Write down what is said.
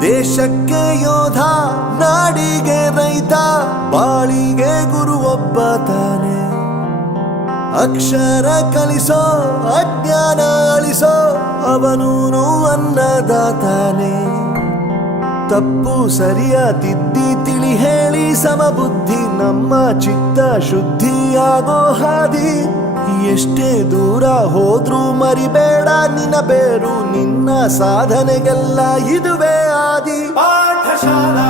ದೇಶಕ್ಕೆ ಯೋಧ, ನಾಡಿಗೆ ರೈತ, ಬಾಳಿಗೆ ಗುರು ಒಬ್ಬ ತಾನೆ. ಅಕ್ಷರ ಕಲಿಸೋ, ಅಜ್ಞಾನ ಅಳಿಸೋ, ಅವನೂನು ಅನ್ನದಾತಾನೆ. ತಪ್ಪು ಸರಿಯ ತಿದ್ದಿ ತಿಳಿ ಹೇಳಿ ಸಮಬುದ್ಧಿ ನಮ್ಮ ಚಿತ್ತ ಶುದ್ಧಿಯಾಗೋ ಹಾದಿ. ಎಷ್ಟೇ ದೂರ ಹೋದ್ರೂ ಮರಿಬೇಡ ನಿನ್ನ ಬೇರು, ನಿನ್ನ ಸಾಧನೆಗೆಲ್ಲ ಇದುವೇ ಆದಿ. ಪಾಠಶಾಲಾ